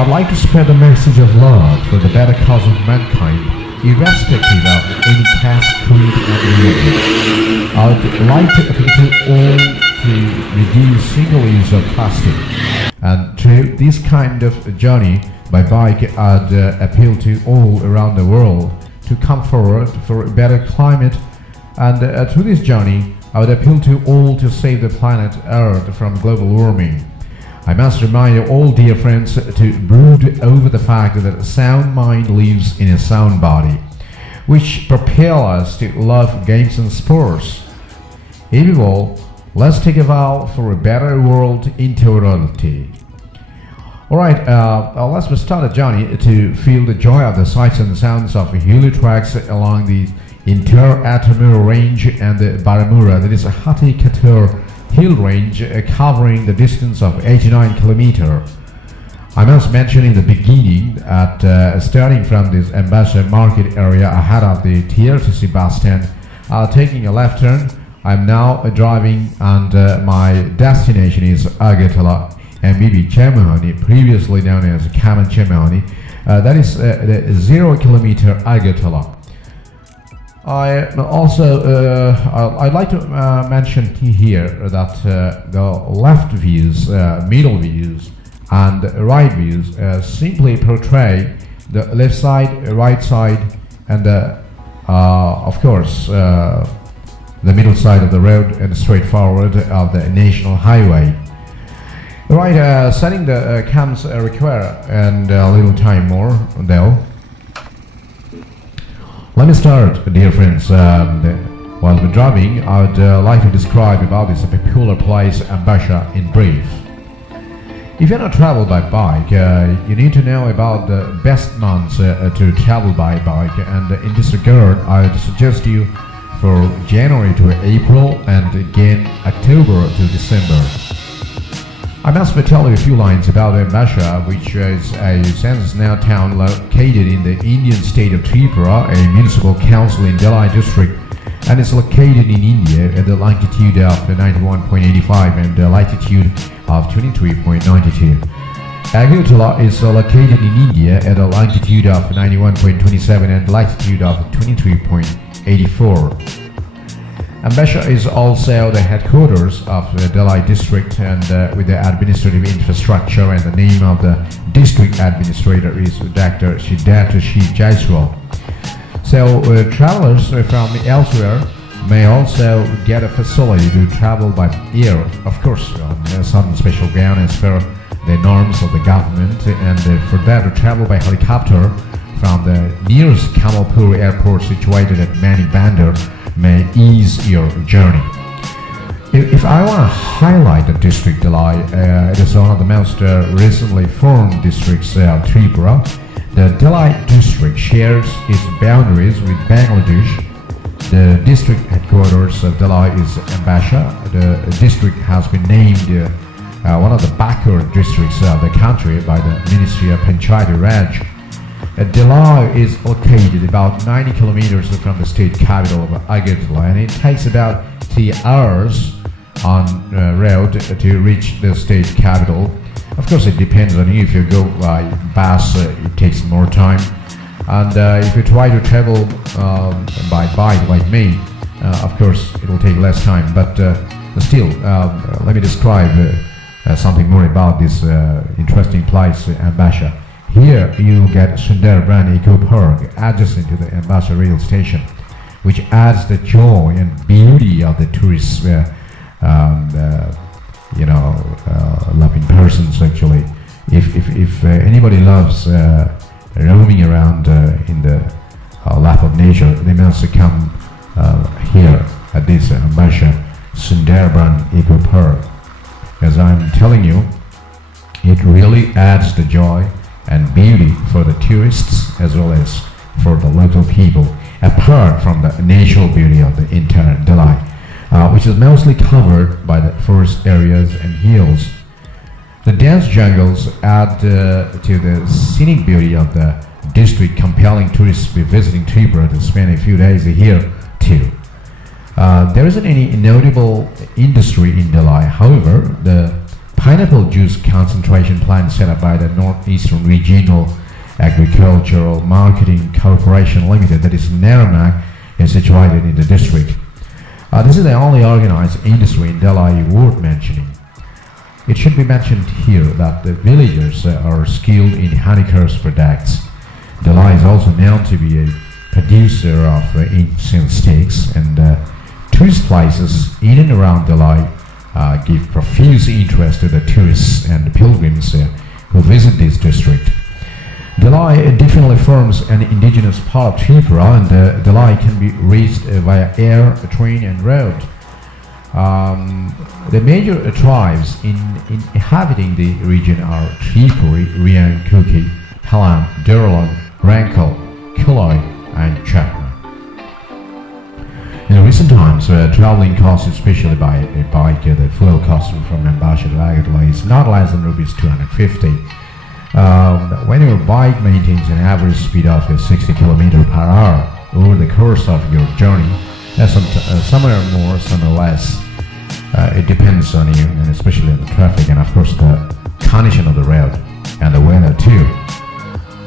I'd like to spread the message of love for the better cause of mankind, irrespective of any caste, creed, and religion. I'd like to appeal to all to reduce single use of plastic. And through this kind of journey by bike, I'd appeal to all around the world to come forward for a better climate. And through this journey, I would appeal to all to save the planet Earth from global warming. I must remind you all, dear friends, to brood over the fact that a sound mind lives in a sound body, which propel us to love games and sports. Above all, let's take a vow for a better world in totality. Alright, let's start a journey to feel the joy of the sights and sounds of hilly tracks along the Inter-Atamura range and the Baramura, that is a Hati-Katur hill range covering the distance of 89 kilometers. I must mention in the beginning that starting from this Ambassador Market area ahead of the TRTC bus stand, taking a left turn, I'm now driving and my destination is Agartala and maybe Chemahani, previously known as Kaman Chemahani. That is the 0 kilometer Agartala. I'd like to mention here that the left views, middle views, and right views simply portray the left side, right side, and of course the middle side of the road and straightforward of the national highway. Right, setting the cams require and a little time more though. Let me start, dear friends. While we're driving, I would like to describe about this popular place, Ambasha, in brief. If you're not travel by bike, you need to know about the best months to travel by bike, and in this regard, I would suggest you for January to April and again October to December. I must tell you a few lines about Ambasha, which is a census now town located in the Indian state of Tripura, a municipal council in Delhi district, and is located in India at the longitude of 91.85 and the latitude of 23.92. Agartala is located in India at a longitude of 91.27 and latitude of 23.84. Ambasha is also the headquarters of the Delhi district, and with the administrative infrastructure, and the name of the district administrator is Dr. Siddhartha Jaiswal. So travelers from elsewhere may also get a facility to travel by air, of course on some special ground as per the norms of the government, and for that to travel by helicopter from the nearest Kamalpur airport situated at Mani Bandar may ease your journey. If I want to highlight the district Delhi, it is one of the most recently formed districts of Tripura. The Delhi district shares its boundaries with Bangladesh. The district headquarters of Delhi is Ambasha. The district has been named one of the backward districts of the country by the Ministry of Panchayati Raj. Delhi is located about 90 kilometers from the state capital of Agartala, and it takes about 3 hours on road to reach the state capital. Of course, it depends on you. If you go by bus, it takes more time, and if you try to travel by bike like me, of course, it will take less time. But still, let me describe something more about this interesting place, Ambasha. Here you'll get Sundarban Eco Park adjacent to the Ambasha rail station, which adds the joy and beauty of the tourists, loving persons actually. If anybody loves roaming around in the lap of nature, they must come here at this Ambasha Sundarban Eco Park. As I'm telling you, it really adds the joy and beauty for the tourists as well as for the local people, apart from the natural beauty of the entire Delhi, which is mostly covered by the forest areas and hills. The dense jungles add to the scenic beauty of the district, compelling tourists to be visiting Tripura to spend a few days here too. There isn't any notable industry in Delhi. However, the pineapple juice concentration plant set up by the Northeastern Regional Agricultural Marketing Corporation Limited, that is Naramak, is situated in the district. This is the only organized industry in Delhi worth mentioning. It should be mentioned here that the villagers are skilled in honeycomb products. Delhi is also known to be a producer of incense sticks, and tourist places in and around Delhi give profuse interest to the tourists and pilgrims who visit this district. Delhi definitely forms an indigenous part of Tripura, and Delhi can be reached via air, train and road. The major tribes inhabiting the region are Tripuri, Riang, Kuki, Halam, Durlan, Rankal, Kulai and Chakra. In recent times, traveling costs, especially by a bike, the fuel cost from Ambassador to Agartala is not less than rupees 250. When your bike maintains an average speed of 60 km per hour over the course of your journey, some are more, some are less. It depends on you, and especially on the traffic, and of course the condition of the road and the weather too.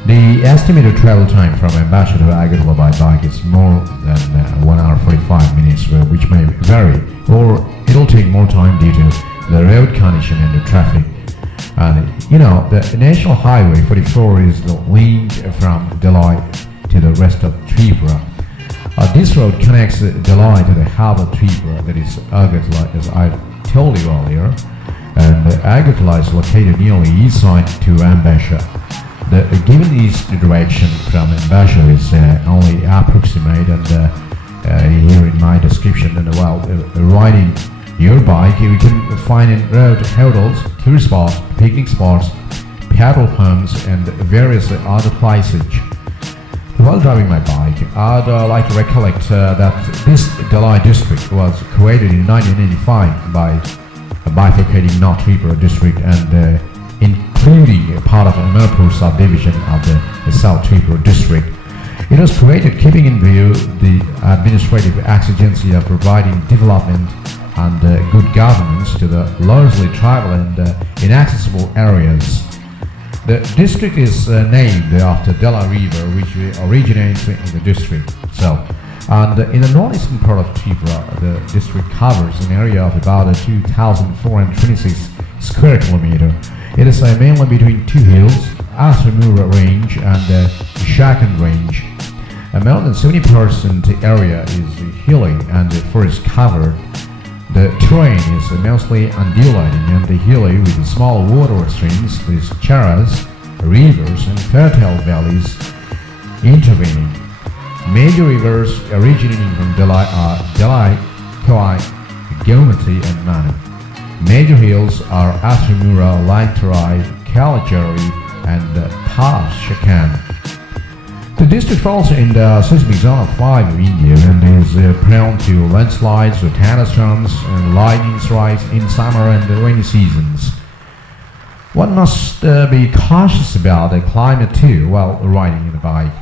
The estimated travel time from Ambassador to Agartala by bike is more than 1 hour 45 minutes, which may vary, or it'll take more time due to the road condition and the traffic. And you know, the National Highway 44 is the link from Delhi to the rest of Tripura. This road connects Delhi to the hub of Tripura, that is Agartala, as I told you earlier. And Agartala is located nearly east side to Ambassador. The given east direction from Ambassador is only approximate, and here in my description, and while riding your bike, you can find in road hotels, tourist spots, picnic spots, petrol pumps, and various other places. While driving my bike, I'd like to recollect that this Delhi district was created in 1985 by bifurcating North Tripura district and including a part of the Manipur subdivision of the South Tripura district. It was created keeping in view the administrative exigency of providing development and good governance to the largely tribal and inaccessible areas. The district is named after Dela River, which originates in the district itself. And in the northeastern part of Tripura, the district covers an area of about 2,426 square kilometers. It is mainly between two hills, Asramura Range and Shakan Range. More than 70% area is hilly and forest covered. The terrain is mostly undulating and hilly with small water streams, with charas, rivers and fertile valleys intervening. Major rivers originating from Delhi are Delhi, Kawai, Gomati and Manu. Major hills are Asramura, Laitarai, Kalachari and Pas Shakan. The district falls in the seismic zone of 5 of India and is prone to landslides, thunderstorms and lightning strikes in summer and the rainy seasons. One must be cautious about the climate too while riding in a bike.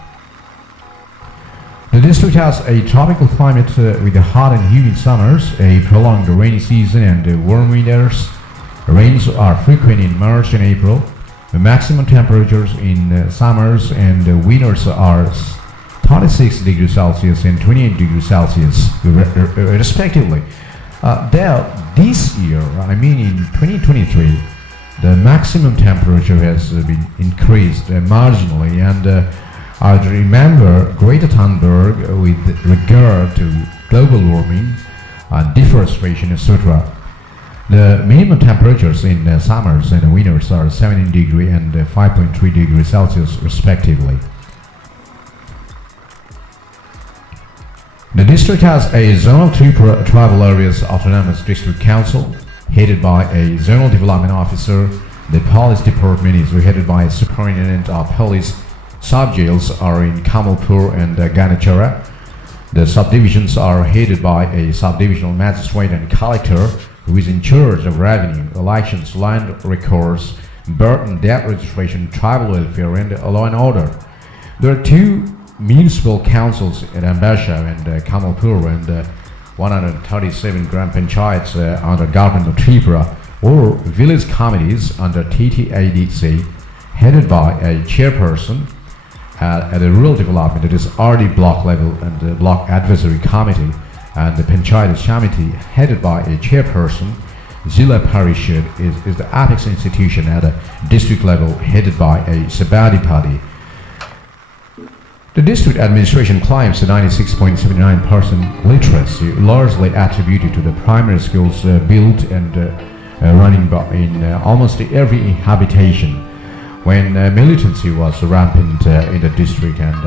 The district has a tropical climate with hot and humid summers, a prolonged rainy season and warm winters. Rains are frequent in March and April. The maximum temperatures in summers and winters are 36 degrees Celsius and 28 degrees Celsius respectively. This year, I mean in 2023, the maximum temperature has been increased marginally, and I remember Greta Thunberg with regard to global warming, deforestation, etc. The minimum temperatures in summers and winters are 17 degrees and 5.3 degrees Celsius respectively. The district has a Zonal Tripura Tribal Areas Autonomous District Council headed by a Zonal Development Officer. The police department is headed by a Superintendent of Police. Sub-jails are in Kamalpur and Ganachara. The subdivisions are headed by a subdivisional magistrate and collector who is in charge of revenue, elections, land records, birth and death registration, tribal welfare, and law and order. There are 2 municipal councils at Ambasha and Kamalpur, and 137 Gram Panchayats under government of Tripura. or village committees under TTADC, headed by a chairperson. At the rural development, it is RD block level and the block advisory committee, and the Panchayat Samiti, headed by a chairperson. Zilla Parishad is the apex institution at a district level, headed by a Sabadipati. The district administration claims the 96.79% literacy, largely attributed to the primary schools built and running in almost every habitation. When militancy was rampant in the district and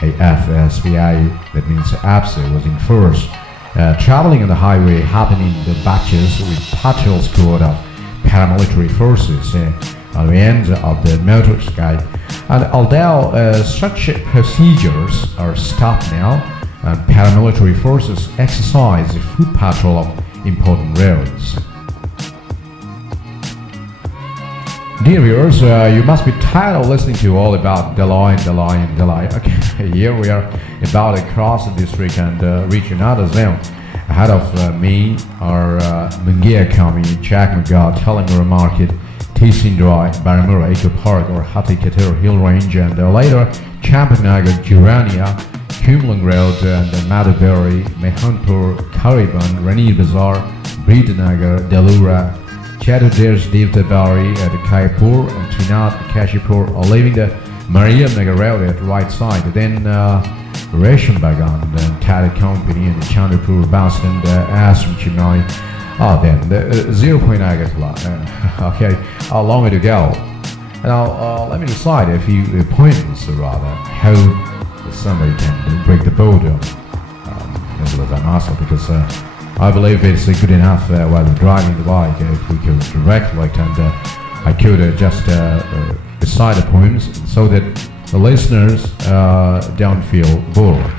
FSBI, that means APSA, was in force, traveling on the highway happened in the batches with patrol squad of paramilitary forces on the end of the motorcade. And although such procedures are stopped now, and paramilitary forces exercise foot patrol of important roads. Dear viewers, you must be tired of listening to all about Delhi. Okay, here we are about to cross the district and reach another zone. Ahead of me are Mungia Kami, Chakmagar, Telengur Market, Tisindrai, Baramura Eco Park or Hatikater Hill Range, and later Champanagar, Jurania, Kumlang Road, and Madhubari, Mehunpur, Kariban, Rani Bazaar, Bridanagar, Delura, Chatuders, Devtabari, Kaipur, and Trinat, Kashipur, are leaving the Mariam Nagar Railway at the right side. Then Resham Bagan, and Tata Company, and Chandapur, Boston, Asram Chimnai. Then the 0 point Agartala. Okay, how long to go? Now, let me decide a few points, rather, how somebody can break the border. As I'm asking, because I believe it's good enough while driving the bike if we could recollect, and I could just decide the points so that the listeners don't feel bored.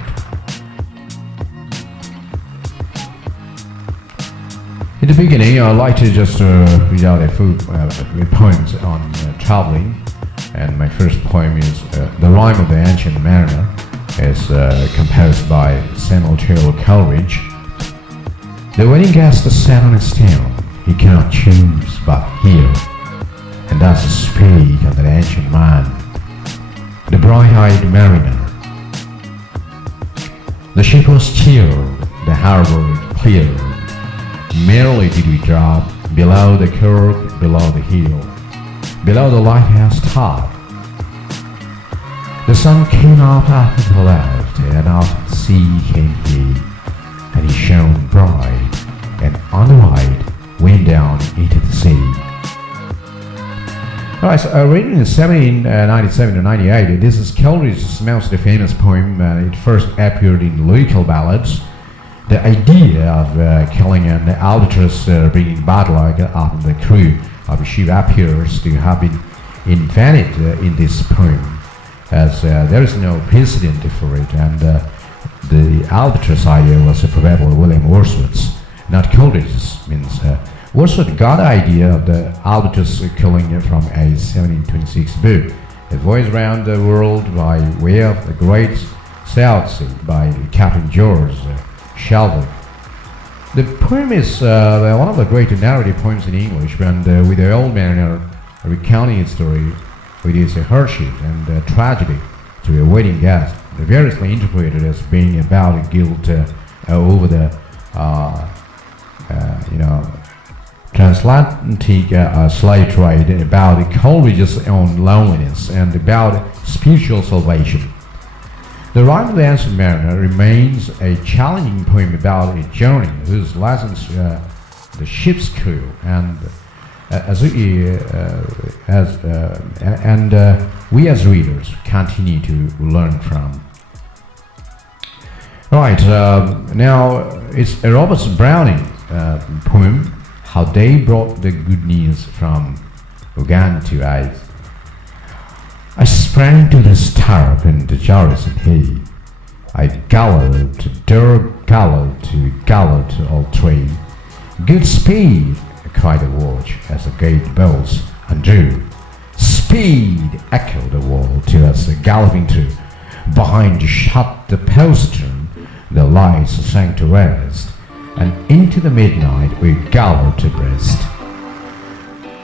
In the beginning, I'd like to just read out a few poems on traveling, and my first poem is The Rime of the Ancient Mariner, is composed by Samuel Taylor Coleridge. The wedding guest sat on his town, he cannot choose but hear, and thus speak of that ancient man, the bright-eyed mariner. The ship was chilled, the harbor cleared, merely did we drop below the curve, below the hill, below the lighthouse top. The sun came up after the left, and out of the sea came he, and he shone bright, and on the right went down into the sea. Alright, so written in 1797 to 98, this is Coleridge's most famous poem. It first appeared in lyrical ballads. The idea of killing an albatross bringing bad luck on the crew of a ship appears to have been invented in this poem, as there is no precedent for it, and the albatross idea was probably William Wordsworth's, not Coleridge's. Means Wordsworth got the idea of the albatross killing from a 1726 book, A Voyage Around the World by Way of the Great South Sea by Captain George Shelby. The poem is one of the great narrative poems in English, and with the old mariner recounting his story with his hardship and tragedy to a wedding guest, variously interpreted as being about guilt over the transatlantic slave trade, about Coleridge's own loneliness, and about spiritual salvation. The Rime of the Ancient Mariner remains a challenging poem about a journey whose lessons the ship's crew and we as readers continue to learn from. Right, now it's a Robert Browning poem, How They Brought the Good News from Uganda to us. I sprang to the starp and the jarison he. I galloped, galloped all three. Good speed, cried the watch as the gate bells undrew. Speed, echoed the wall to us galloping through. Behind shut the postern, the lights sank to rest, and into the midnight we galloped abreast.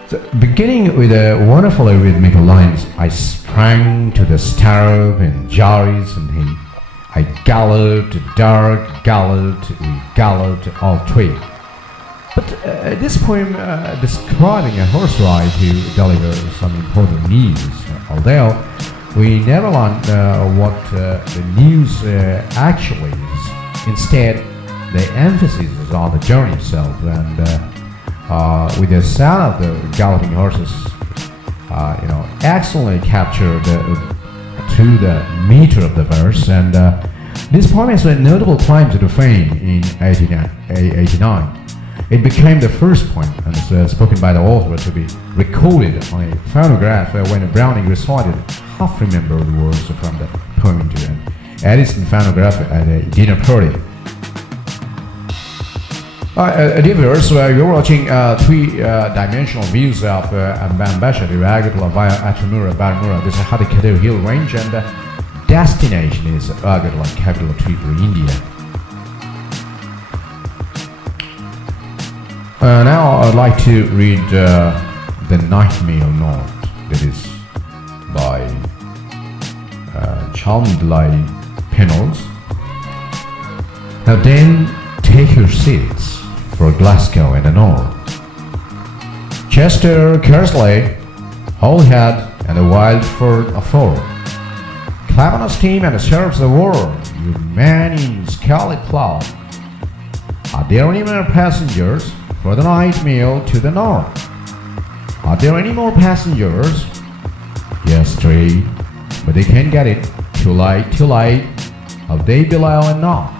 So, beginning with a wonderfully rhythmical lines, I sprang to the stirrup and jarries and he. I galloped, dark, galloped, we galloped, all three. But this poem describing a horse ride to deliver some important news, although we never learned what the news actually is. Instead, the emphasis is on the journey itself, and with the sound of the galloping horses, excellently captured through the meter of the verse. And this poem has a notable climb to the fame in 1889. It became the first poem, and spoken by the author, to be recorded on a phonograph when Browning recited half-remembered words from the poem into an Edison phonograph at a dinner party. Dear viewers, you're watching three-dimensional views of Ambassador Agartala via Atamura, Baramura. This is Hadikadu Hill Range, and the destination is Agartala, capital of Tripura, India. Now I'd like to read The Nightmare Note, that is by Chalmdley Pennells. Now then, take your seats for Glasgow and the North. Chester, Kersley, Holyhead, and the Wildford afore. Clap on a steam and serve the world, you man in scarlet cloud. Are there any more passengers for the night mail to the north? Are there any more passengers? Yes, 3, but they can't get it. Too late, how they below and not.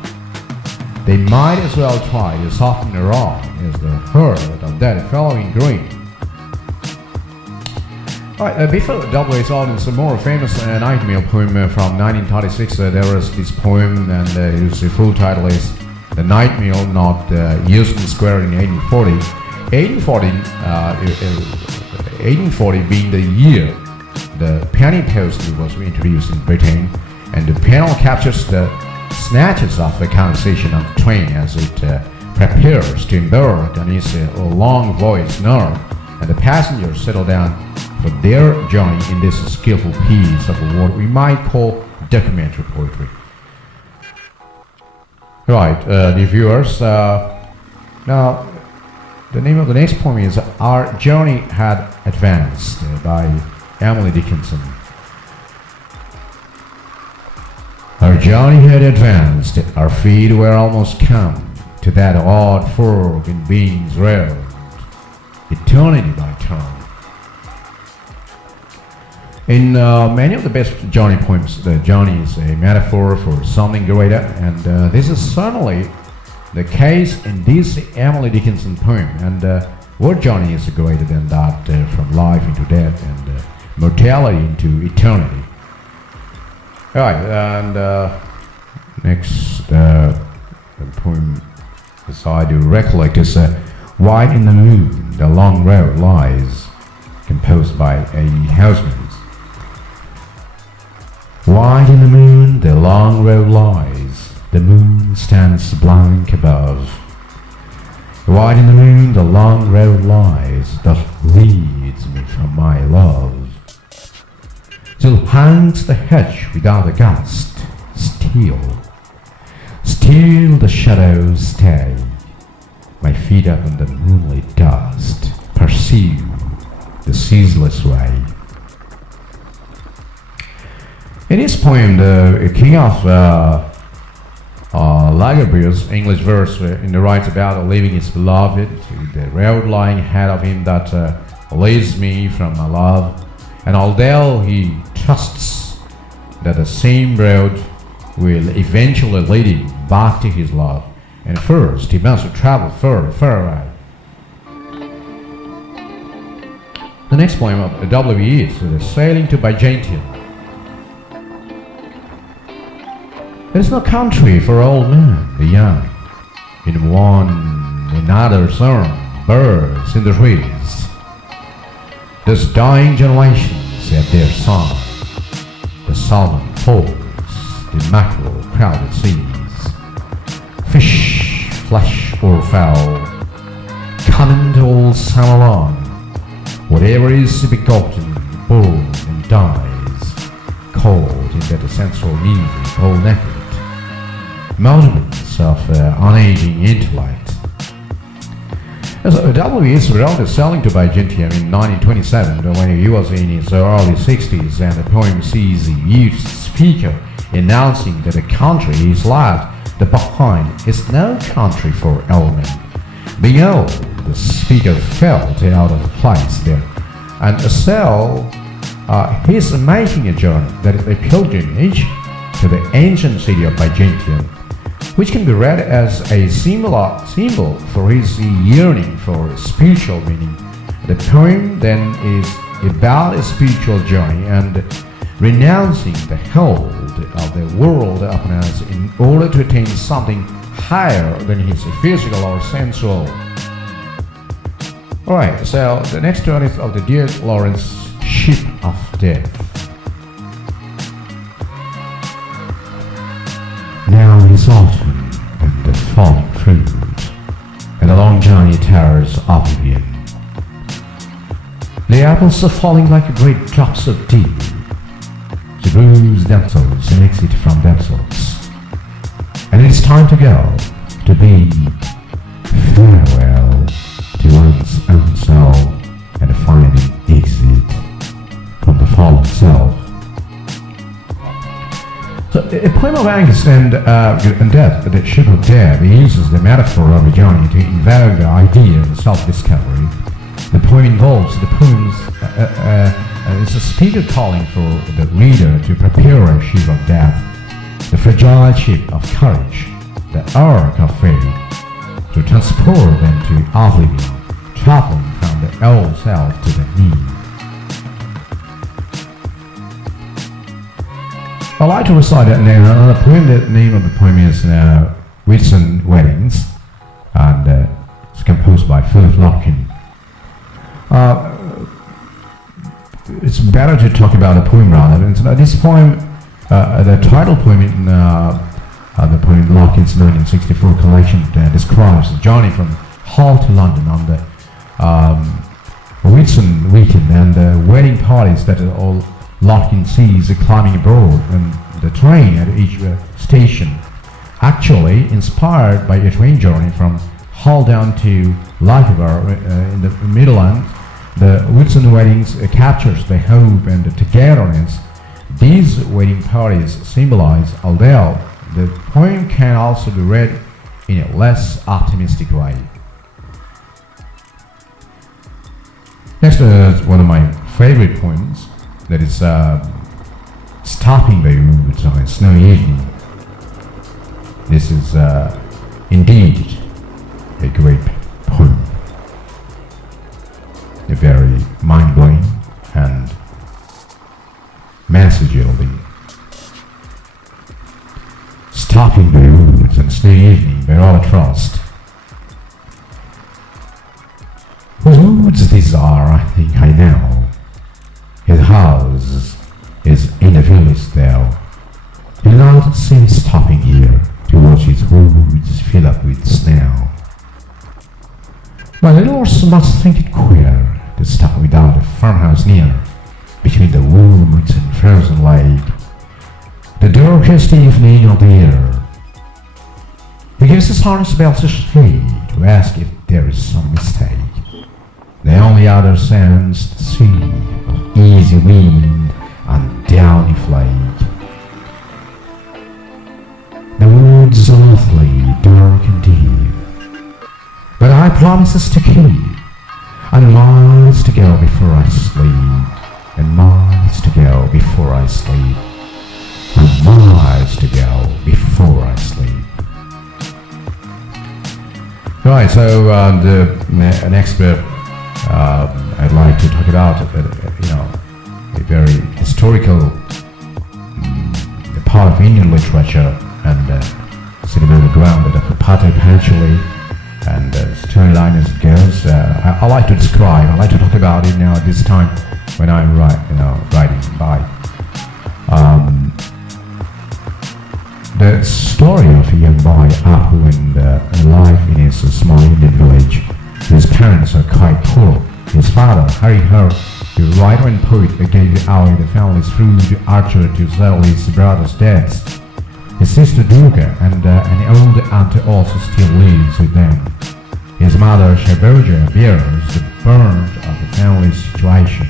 They might as well try to soften the rock as the herd of that fellow in green. Alright, before WA's audience, a more famous night mail poem from 1936, there was this poem, and its full title is The Night Mail, not Euston Square in 1840. 1840 being the year the penny post was introduced in Britain, and the panel captures the snatches of the conversation on the train as it prepares to embark on its long voice nerve, and the passengers settle down for their journey in this skillful piece of what we might call documentary poetry. Right, dear viewers, now the name of the next poem is Our Journey Had Advanced by Emily Dickinson. Our journey had advanced, our feet were almost come to that odd fork in being's road, eternity by turn. In many of the best journey poems, the journey is a metaphor for something greater, and this is certainly the case in this Emily Dickinson poem. And what journey is greater than that from life into death and mortality into eternity? Alright, and next poem, as I do recollect, is White in the Moon, the Long Road Lies, composed by A. Housemans. White in the moon, the long road lies, the moon stands blank above. White in the moon, the long road lies, that leads me from my love. Still hangs the hedge without a gust, still the shadows stay. My feet up in the moonlit dust pursue the ceaseless way. In his poem, the king of Lagerbeer's English verse, in the writes about leaving his beloved to the road lying ahead of him that leads me from my love. And although he trusts that the same road will eventually lead him back to his love, and first he must travel far away. The next poem of W.E. is the Sailing to Byzantium. There is no country for old men, the young, in one another's arm, birds in the trees. Those dying generations at their song, the salmon falls, the mackerel crowded seas, fish, flesh or fowl, coming all summer long, whatever is begotten, born, and dies, called in that central music all naked, monuments of unaging intellect. So W.S. wrote selling to Byzantium in 1927 when he was in his early 60s, and the poem sees the youth speaker announcing that the country is left behind is no country for element. Below, the speaker felt out of place there, and so he's making a journey, that is a pilgrimage to the ancient city of Byzantium, which can be read as a symbol for his yearning for spiritual meaning. The poem then is about a spiritual journey and renouncing the hold of the world upon us in order to attain something higher than his physical or sensual. Alright, so the next one is of the dear Lawrence, Ship of Death. Now it is autumn, and the falling fruit, and the long journey tears oblivion. The apples are falling like great drops of dew, to bruise themselves and exit from themselves. And it is time to go, to bid farewell to one's own self, and find an exit from the fallen self. So, a poem of angst and death, the Ship of Death, uses the metaphor of a journey to invoke the idea of self-discovery. The poem involves the poem's it's a speaker calling for the reader to prepare a ship of death, the fragile ship of courage, the ark of faith, to transport them to oblivion, traveling from the old self to the new. I like to recite that name. Another poem. The name of the poem is Whitsun Weddings, and it's composed by Philip Larkin. It's better to talk about the poem rather. And this poem, the title poem in the poem Larkin's 1964 collection, describes the journey from Hull to London on the Whitsun weekend, and the wedding parties that are all Larkin sees climbing aboard and the train at each station, actually inspired by a train journey from Hull down to Leicester in the Midlands. The Whitsun weddings captures the hope and the togetherness these wedding parties symbolize, although the poem can also be read in a less optimistic way. Next, one of my favorite poems, that is Stopping the Woods on a Snowy Evening. This is indeed a great poem, a very mind-blowing and message-yielding. Stopping the woods on a snowy evening by Robert Frost. Whose woods these are, I think I know. His house is in the village there. He not seen stopping here to watch his woods fill up with snow. My little horse must think it queer to stop without a farmhouse near, between the woods and frozen lake, the darkest evening of the year. He gives his harness bells a shake to ask if there is some mistake. The only other sounds the sea of easy wind and downy flake. The woods are awfully dark and deep, but I promise us to keep, and miles to go before I sleep, and miles to go before I sleep, and miles to go before I sleep. Right, so the next bit I'd like to talk about, a very historical part of Indian literature and sentimental ground that potentially and storyline as it goes. I like to describe, I like to talk about it now at this time when I'm writing by. The story of a young boy Apu and life in his small Indian village. His parents are quite poor His father, Harry Hare, the writer and poet, gave away the family's food archer to sell his brother's debts. His sister Durga and an old aunt also still lives with them. His mother Shaboja bears the brunt of the family's situation.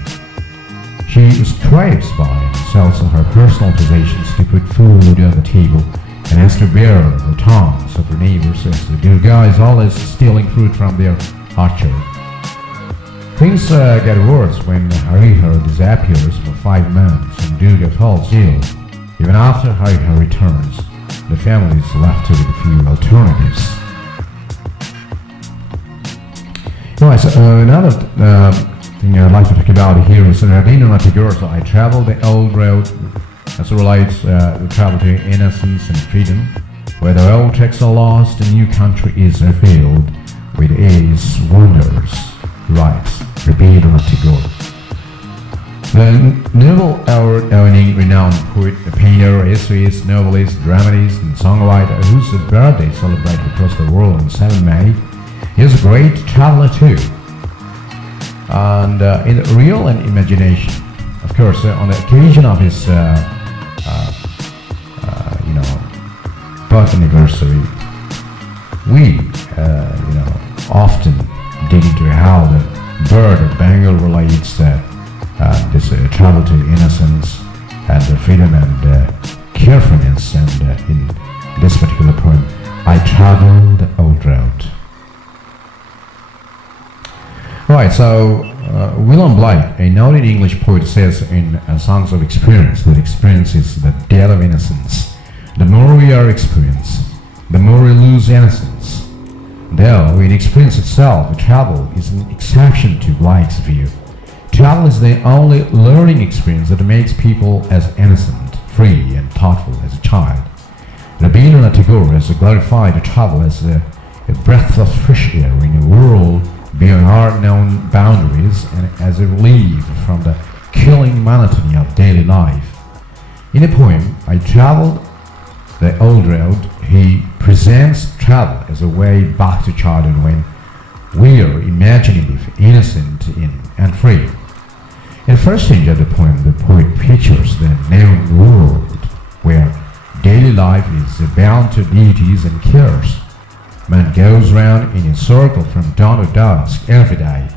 She scrapes by and sells her personal possessions to put food on the table and has to bear the taunts of her neighbors as the Durga is always stealing fruit from their orchard. Things get worse when Harihar disappears for 5 months and Durga falls ill. Even after Harihar returns, the family is left with a few alternatives. Right, so another thing I'd like to talk about here is Rabindranath Tagore. So I traveled the old road as it relates to travel to innocence and freedom, where the old tracks are lost, a new country is revealed with its wonders, writes Rabindranath Tagore. The Nobel Award-winning renowned poet, painter, essayist, novelist, dramatist, and songwriter whose birthday is celebrated across the world on 7 May, is a great traveler too. And in real and imagination, of course, on the occasion of his birth anniversary, we often dig into how the bird of Bengal relates this travel to innocence and freedom and carefreeness. And in this particular poem, I traveled the old road. Right, so William Blake, a noted English poet, says in Songs of Experience that experience is the death of innocence. The more we are experienced, the more we lose innocence. Though in experience itself, travel is an exception to Blake's view. Travel is the only learning experience that makes people as innocent, free, and thoughtful as a child. Rabindranath Tagore has glorified travel as a breath of fresh air in a world beyond our known boundaries and as a relief from the killing monotony of daily life. In a poem, I Traveled the Old Road, he presents travel as a way back to childhood when we are imaginative, innocent, and free. In the first stage of the poem, the poet pictures the known world where daily life is bound to duties and cares. Man goes round in a circle from dawn to dusk every day.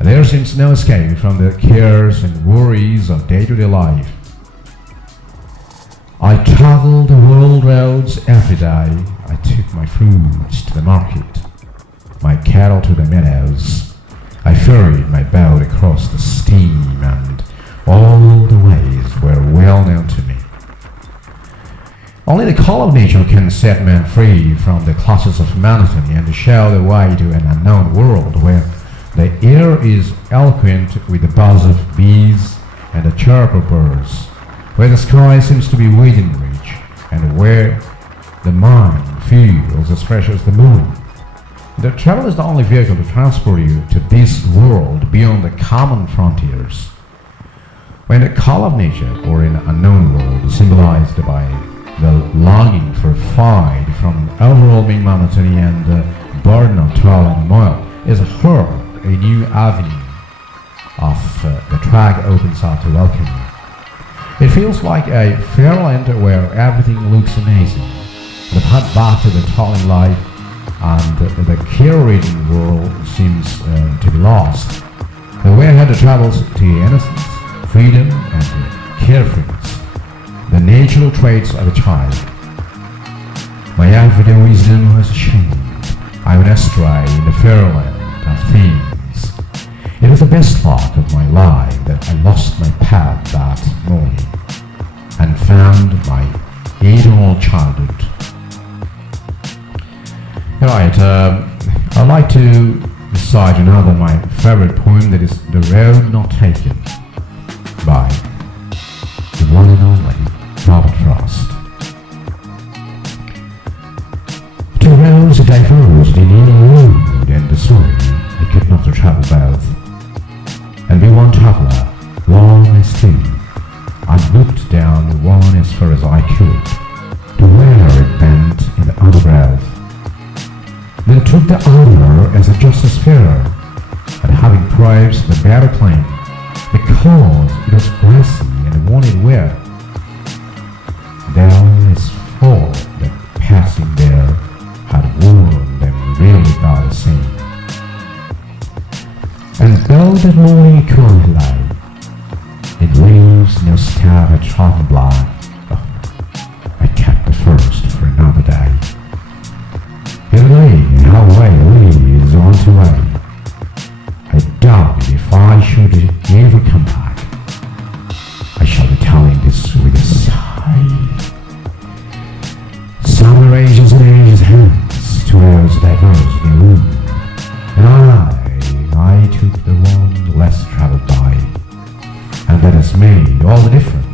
There seems no escape from the cares and worries of day-to-day life. I traveled the world roads every day. I took my fruits to the market, my cattle to the meadows. I ferried my boat across the stream, and all the ways were well known to me. Only the call of nature can set man free from the clutches of monotony and show the way to an unknown world where the air is eloquent with the buzz of bees and the chirp of birds, where the sky seems to be within reach, and where the mind feels as fresh as the moon. The travel is the only vehicle to transport you to this world beyond the common frontiers. When the call of nature, or an unknown world, is symbolized by the longing for fight from overwhelming monotony and the burden of toil and moil, is heard, a new avenue of the track opens up to welcome you. It feels like a fairyland where everything looks amazing. The path back to the toiling life and the care-ridden world seems to be lost. The way ahead travels to innocence, freedom, and carefreeness, the natural traits of a child. My everyday wisdom was ashamed. I went astray in the fairyland of things. It was the best luck of my life that I lost my path that morning and found my eternal childhood. Alright, I'd like to recite another my favorite poem, that is The Road Not Taken by the one and only Robert Frost. Two roads diverged in any road, and the story I could not travel both. And be one traveller, long as two, I looked down one as far as I could, to where it bent in the undergrowth. Then took the other as a just as fairer, and having praised the better plane because it was glassy and wanted wear. There is thought that passing there had worn them really about the same. And though that morning cold light, it leaves no stab at trodden blood, I kept the first for another day. It lay how way is on to way. I doubt if I should ever come back. I shall be telling this with a sigh. Some arranges and ages hence towards diverse the room, and I took the one less traveled by, and that has made all the difference.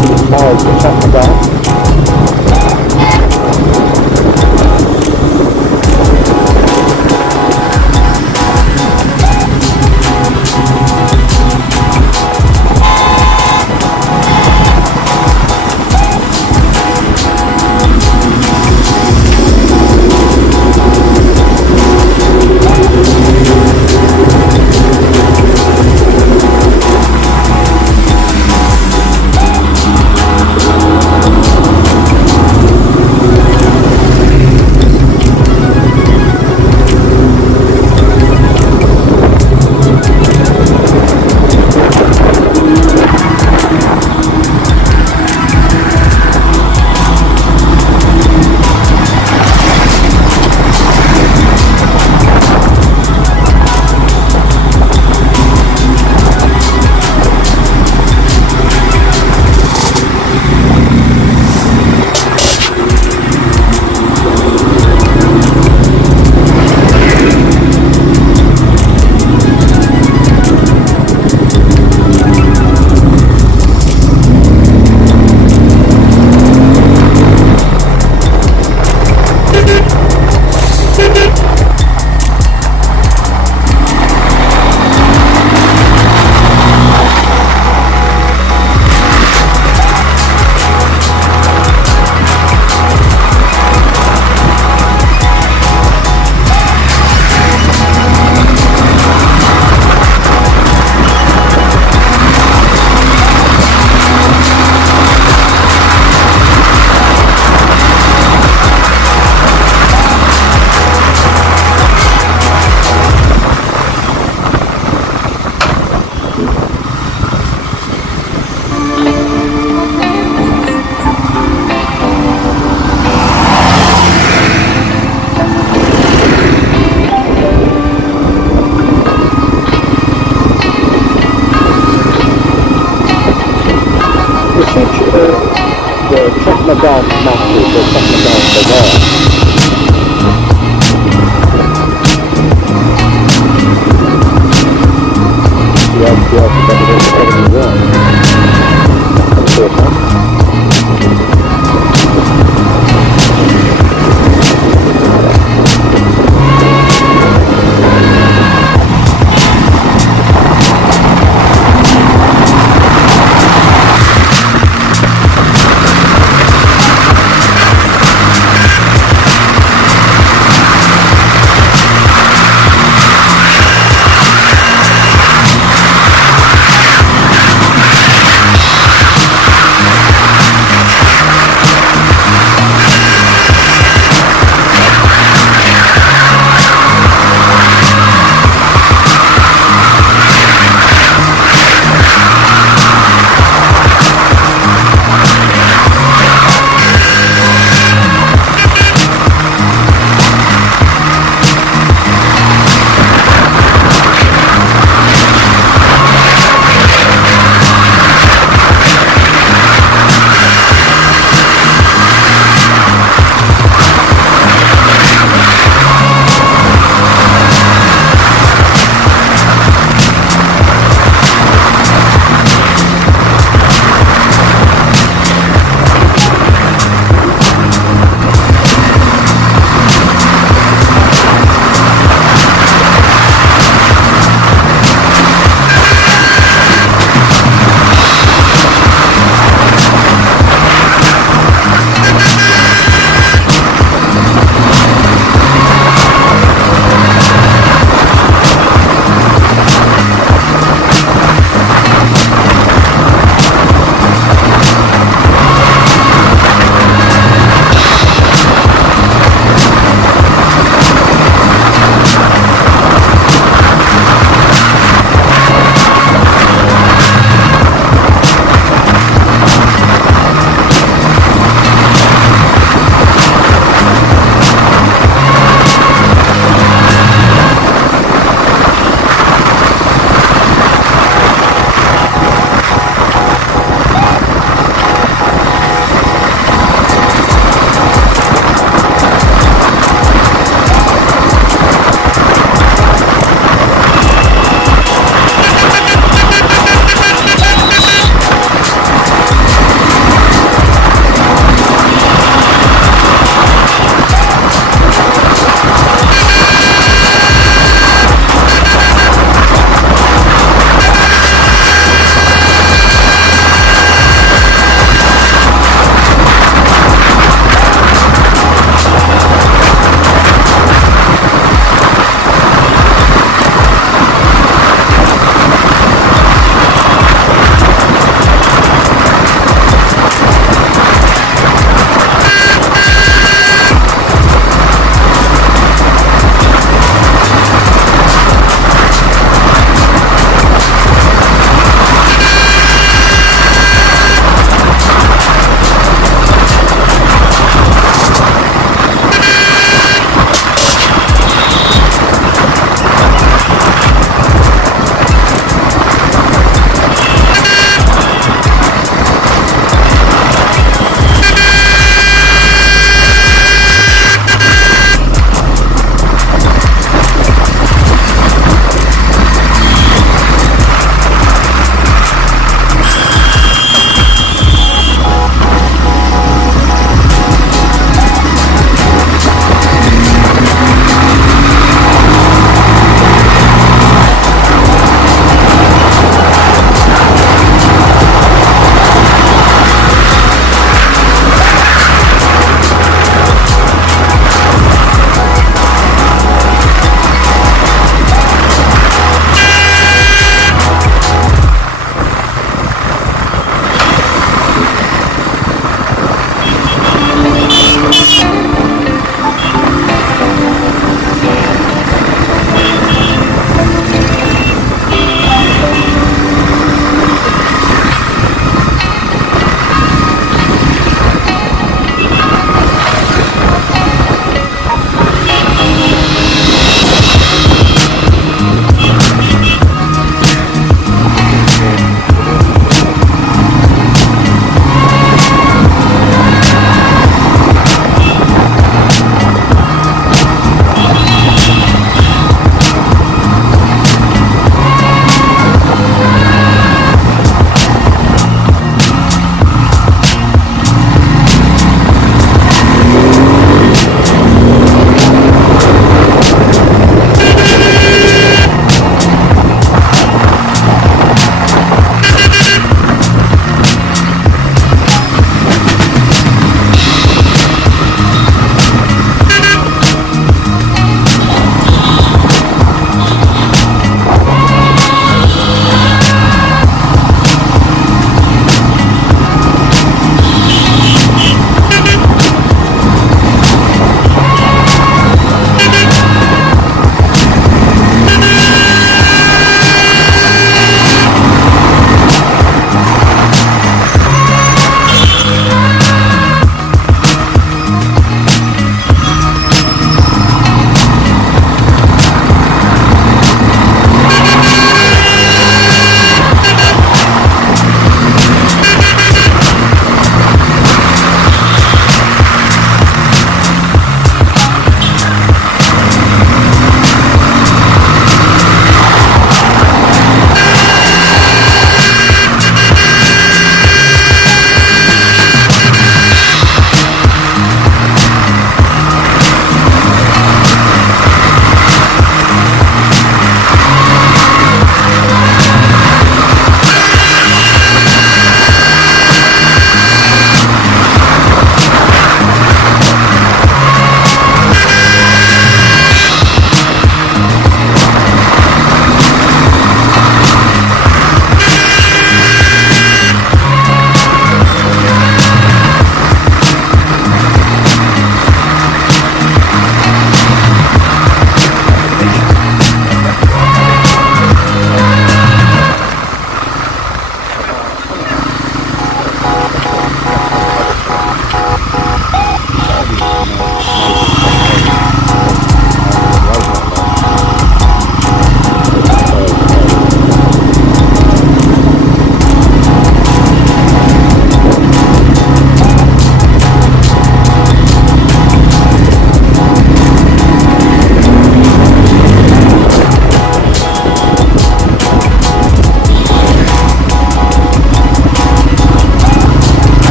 Now it's the top of that. Down massive, the second down the wall.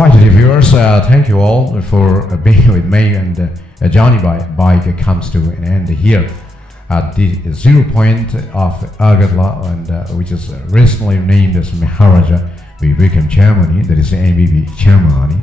Right, dear viewers, thank you all for being with me, and Johnny Bike comes to an end here at the 0 point of Agartala, and which is recently named as Maharaja Vivekam Germany, that is MBB Germany.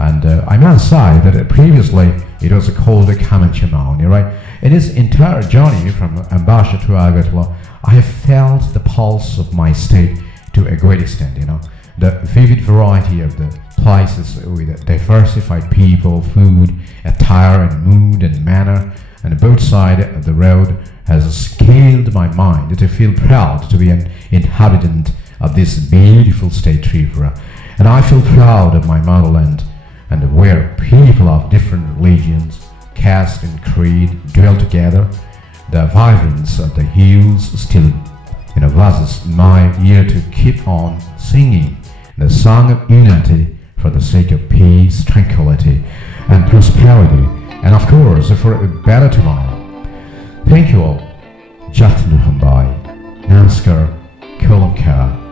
And I must say that previously it was called Kamanchamouni, right? In its entire journey from Ambasha to Agartala, I have felt the pulse of my state to a great extent, you know. The vivid variety of the places with diversified people, food, attire, and mood and manner, and both sides of the road has scaled my mind to feel proud to be an inhabitant of this beautiful state Tripura. And I feel proud of my motherland, and where people of different religions, caste and creed dwell together, the vibrance of the hills still buzzes my ear to keep on singing the song of unity for the sake of peace, tranquility, and prosperity, and of course for a better tomorrow. Thank you all. Jatnu Hambai, Namaskar, Kolamka.